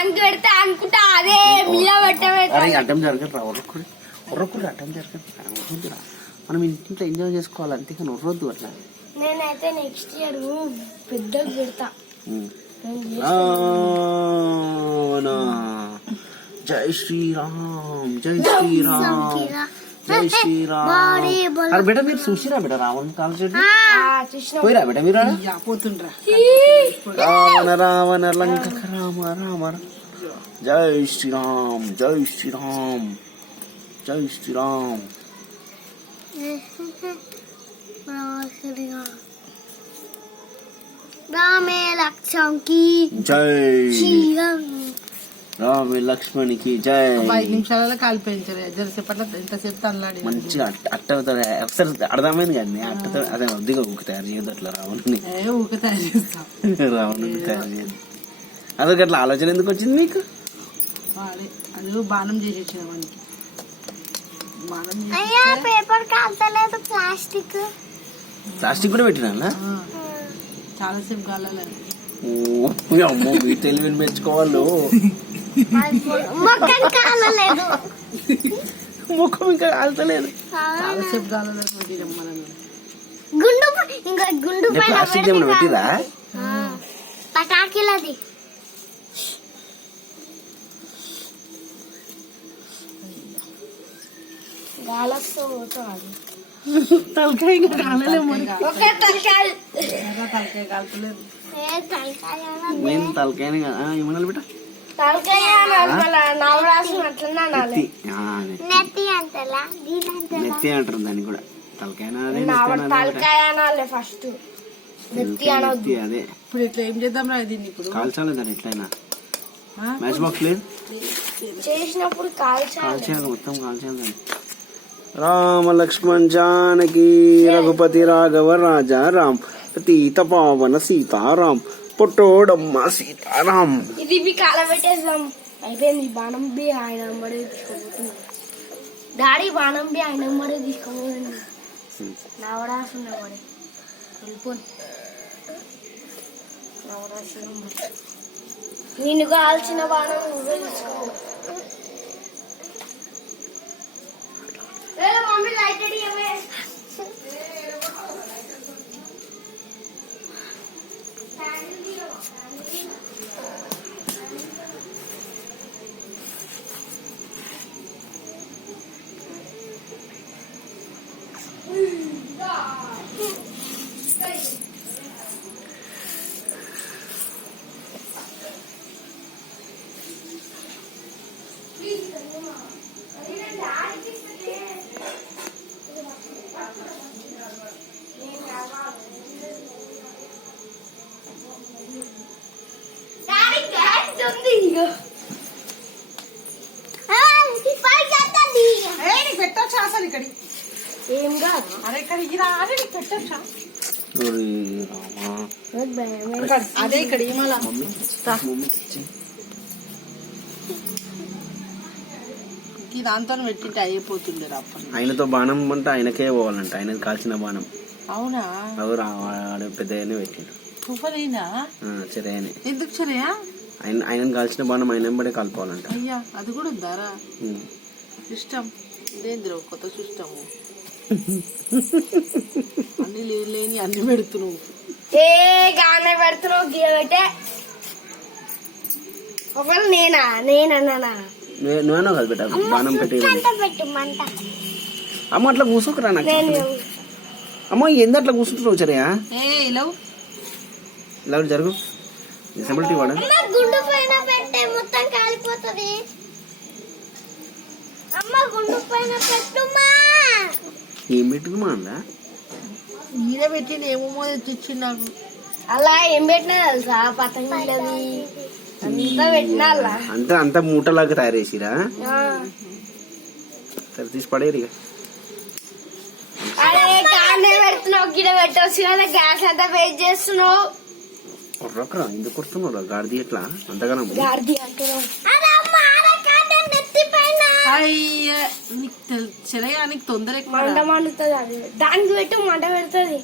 దానికి పెడతా అనుకుంటా అదే మీద పెట్టబెట్టాలి. అడ్డం జరగదు ఉర్రకుడు అడ్డం జరగదు. మనం ఇంట్లో ఎంజాయ్ చేసుకోవాలి అంతేకాని ఉర్రొద్దు అట్లా. నేనైతే నెక్స్ట్ ఇయర్ పెద్దగా పెడతా. జై శ్రీరామ్ జై శ్రీరామ్ జై శ్రీరామ్. అరే బేట మీరు చూసిరా బేట రావణ్ కాల్చేది పోయిరా బేట మీరు పోతుండ్రా. రావణ రావణ లంక రామ రామ. జై శ్రీరామ్ జై శ్రీరామ్ జై శ్రీరామ్. రామే లక్ష్మణ్కి జై రామ లక్ష్మణ్కి జై. 5 నిమిషాలలో కాలిపోయించారు. జరసేపట్ల ఎంతసేపు తనలాడి మంచిగా అట్ట ఒకసారి అర్థమైంది కానీ అట్టతో అదే వద్దిగా ఊకి తయారు చేయదు అట్లా రావణుని. ఊక తయారు చేస్తాం. రావణుని తయారు చేయదు. అదొక అట్లా ఆలోచన ఎందుకు వచ్చింది నీకు? అది బాణం చేసేసిన వానికి. పేపర్ కాల్చలేదు. ప్లాస్టిక్ కూడా పెట్టినా చాలా సేపు కాలాలి. అమ్మో మీ తెలివిని మెచ్చుకోవాలి. ముఖం ఇంకా కాల్చలేదు. చాలా సేపు కాలేదు. ప్లాస్టిక్ ఏమైనా పెట్టిరా? పటాకిలది గాలతో తలకాయ ఇంకా కాలలేదు. తలకాయ కాల్చలేదు. నేను తలకాయని ఏమన్నా బిడ్డ నెత్తి అంటారు దాన్ని కూడా. తలకాయ ఫస్ట్ అదే. ఇప్పుడు ఇట్లా ఏం చేద్దాం రా దీన్ని? ఇప్పుడు కాల్చాలి దాన్ని ఎట్లయినా. మ్యాచ్ బాక్స్ లేదు చేసినప్పుడు కాల్చేయాలి మొత్తం కాల్చేయాలి దాన్ని. రామ లక్ష్మణ్ జానకి రఘుపతి రాఘవ రాజా రామ్ పతీత పావన సీతారాం పొట్టోడమ్మ సీతారాం. ఇది కాల పెట్టేద్దాం. అయిపోయింది. బాణం బి ఆయన అమ్మడే తీసుకోబోతున్నా. డాడీ బాణం బి ఆయన అమ్మడే తీసుకోబోతుంది. నవరాసు ఉన్నవాడే వెళ్ళిపోయి నవరాసు నిన్ను కాల్చిన బాణం నువ్వే తీసుకో. మమ్మీ లైట్ అడిగే పెట్టొచ్చా అసలు ఇక్కడ? ఏం కాదు. అరే ఇక్కడ ఇది అదే నీకు పెట్టొచ్చా? అదే ఇక్కడ ఏమలా దాంతో పెట్టింటే అయిపోతుంది. ఆయనతో బాణం అంటే ఆయనకే పోవాలంట. ఆయన కాల్చిన బాణం. అవునా? ఎవరు పెద్ద పెట్టిండు. తుఫనేనా? చెరయనే. ఎందుకు చెరయా? ఆయన కాల్చిన బాణం ఆయన బడే కాల్పోవాలంట. అయ్యా అది కూడా ఉందారా? సిస్టమ్ ఇదేంద్ర కొత్త సిస్టమ్. అన్ని లేని అన్ని పెడుతున్నావు. గానే పెడుతున్నావు. గీయబెట్టే ఒకవేళ నేనన్నా నువ్వేనో కదా పెట్ట బాణం పెట్టి. అమ్మ అట్లా కూర్చోకరా నాకు. అమ్మ ఎందు అట్లా కూర్చుంటున్నావు చర్యా? ఇలా జరుగు. డిసబిలిటీ వాడ గుండు పైన పెట్టే మొత్తం కాలిపోతుంది. అమ్మ గుండు పైన పెట్టుమా. ఏం పెట్టుమా అందా? మీరే పెట్టింది ఏమో తెచ్చి నాకు. అలా ఏం పెట్టినా తెలుసా? పతంగులవి అంతా పెట్టినా అంత మూటలాగా తయారు చేసిరా? సరే తీసి పడేరు. అరే కానే పెడుతున్నావు. గిడ పెట్టవచ్చు కదా. గ్యాస్ అంతా వెయిట్ చేస్తున్నావు. ఎందుకు కొడుతున్నావు గాడిది ఎట్లా అంతగానో? గాడిది అంటున్నావు. నీకు తొందర మంట మండుతుంది. అది దానికి పెట్టు మంట పెడుతుంది.